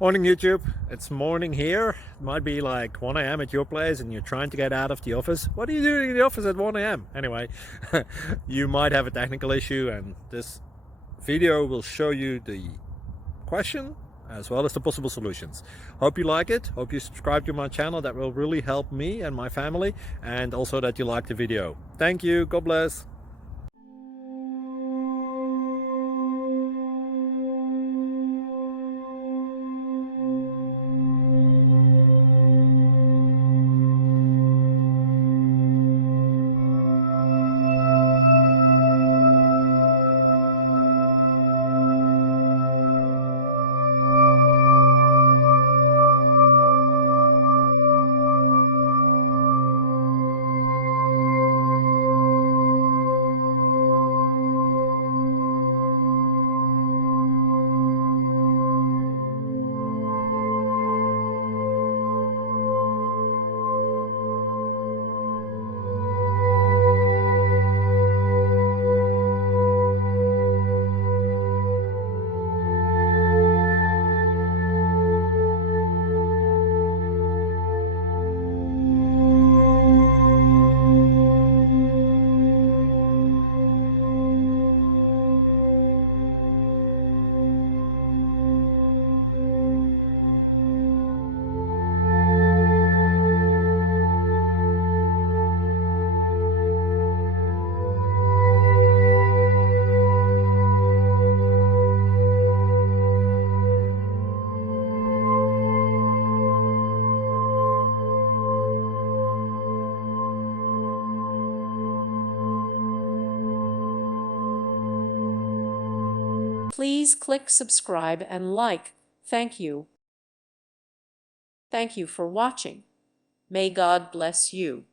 Morning YouTube, it's morning here. It might be like 1 a.m. at your place and you're trying to get out of the office. What are you doing in the office at 1 a.m.? Anyway, you might have a technical issue and this video will show you the question as well as the possible solutions. Hope you like it, hope you subscribe to my channel. That will really help me and my family, and also that you like the video. Thank you, God bless. Please click subscribe and like. Thank you. Thank you for watching. May God bless you.